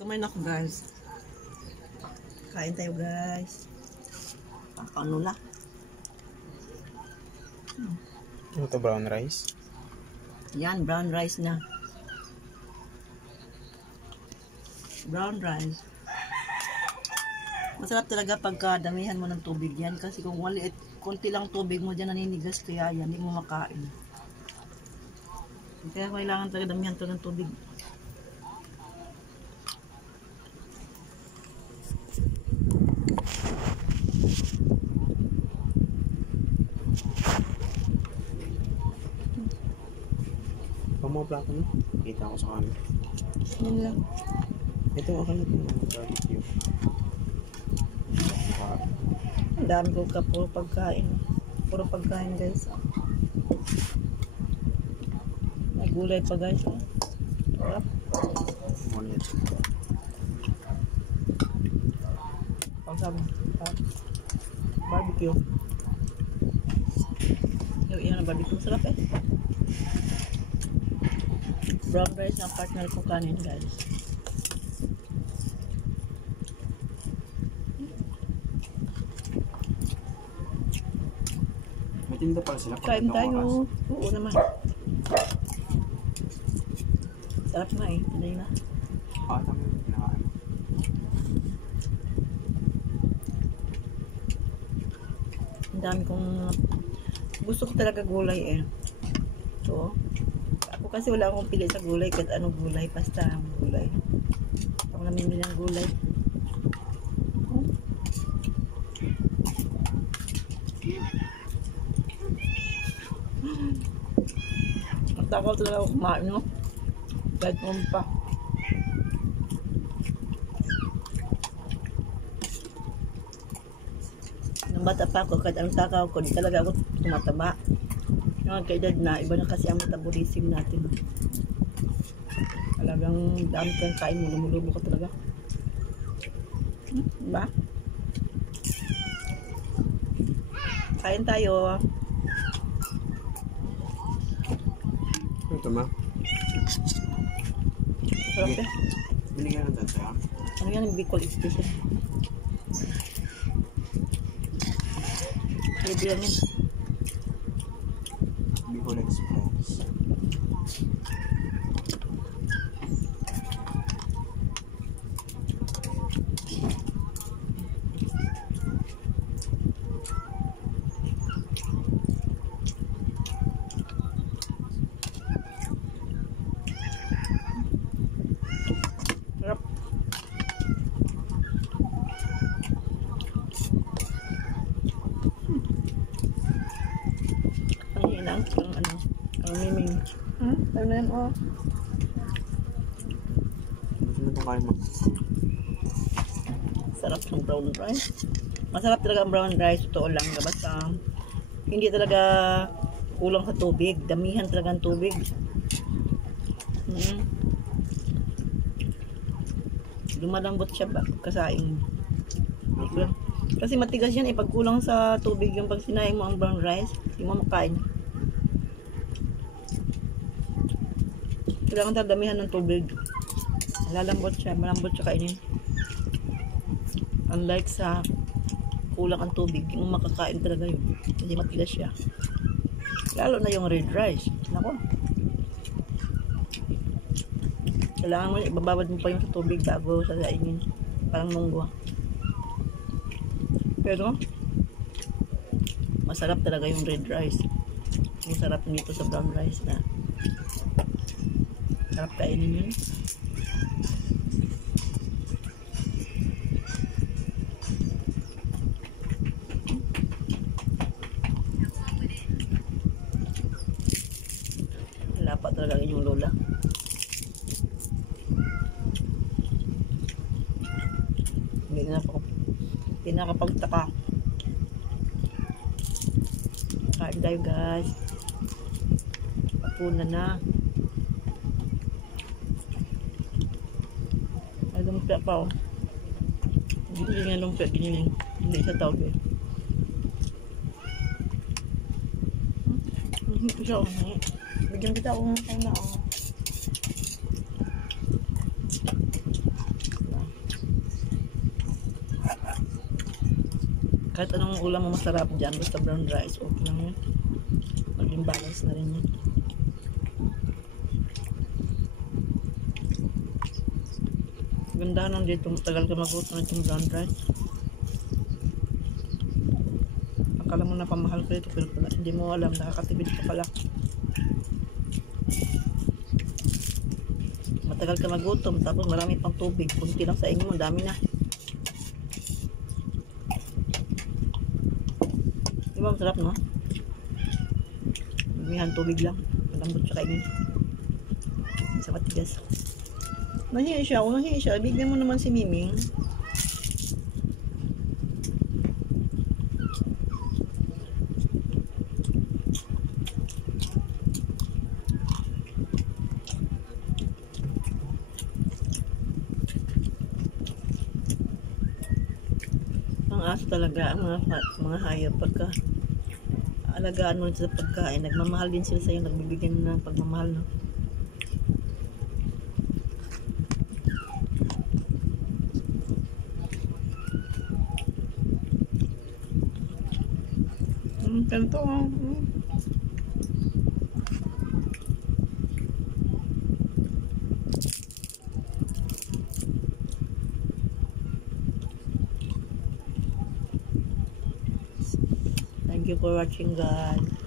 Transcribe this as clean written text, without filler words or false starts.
Kumain ako guys. Kain tayo guys. Pakanula. Ano to, brown rice? Yan, brown rice na. Brown rice. Masarap talaga pagka damihan mo ng tubig yan. Kasi kung maliit, konti lang tubig mo dyan naninigas. Kaya yan, hindi mo makain. Kaya kailangan talaga damihan to ng tubig. Pamopla ko no? Kita ko sa camera. Yan lang. Ito ako na itong barbecue. Ang dami ko ka puro pagkain. Puro pagkain guys. May gulay pa guys. Sarap. Pagsabi. Barbecue. Yung barbecue sarap eh. Brown rice ang partner ko kanin guys. Matinda pala sila. Kain tayo. Oo naman. Sarap nga eh. Hindi na. Tama yung kinakain. Ang dami kong gusto ko talaga gulay eh. So, ako kasi wala akong pili sa gulay kahit anong gulay. Basta ang gulay. Ako namimili ng gulay. Ang takaw talaga ako kumain, no? Kahit naman pa. Nung bata pa ako, kahit anong takaw ko, di talaga ako tumataba. Yung kaedad na, iba na kasi ang metabolism natin. Talagang dami kang kain mo, lumulubo ka talaga. Diba? Kain tayo. Ito ma. Sarap eh. Binigyan ng tataya. Ano yan, yung Bicol Expression. Libre yan yan. Bicol Express. Sarap. Ang hinang, ang miming. Ano na yan, oh. Gusto mo itong kain mo? Sarap ng brown rice. Masarap talaga ang brown rice. Totoo lang. Basta hindi talaga kulang sa tubig. Damihan talaga ang tubig. Lumalambot siya ba? Kasaing. Kasi matigas yan eh. Pag kulang sa tubig yung pag sinaing mo ang brown rice, hindi mo makain. Kailangan talaga damihan ng tubig. Lalambot siya. Malambot siya kainin. Unlike sa kulang ang tubig, yung makakain talaga yun. Hindi matigas siya. Lalo na yung red rice. Nako. Kailangan mo, ibababad mo pa yung sa tubig bago sasainin. Parang munggo. Pero, masarap talaga yung red rice. Masarap nito sa brown rice na. Sarap kainin yun. Wala pa talaga inyong lola. Hindi na nakapagtaka. Kain tayo guys. Puna na. Ay lumpia pa oh. Hindi nga lumpia. Hindi sa tawag eh. Siya oh. Bigyan kita akong na oh. Kahit anong ulam mo masarap dyan, basta brown rice, okay lang yun. Maging balance na rin yun. Ganda nang dito, matagal ka mag-uot na itong brown rice. Akala mo na pamahal ko ito, pero pala, hindi mo alam, nakakatipid ka pala. Matagal ka magutom, tapos marami pang tubig. Kunti lang sa inyo, dami na. Di ba masarap, no? Magmihan tubig lang. Malambot siya kainin. Sa matigas. Nahiya siya. Kung nahiya siya, bigyan mo naman si Miming. Ang aso talaga, ang mga hayop, pagka alagaan mo sa pagkain, nagmamahal din sila sa'yo, nagbibigyan ng pagmamahal, no? Ganito, Thank you for watching, guys.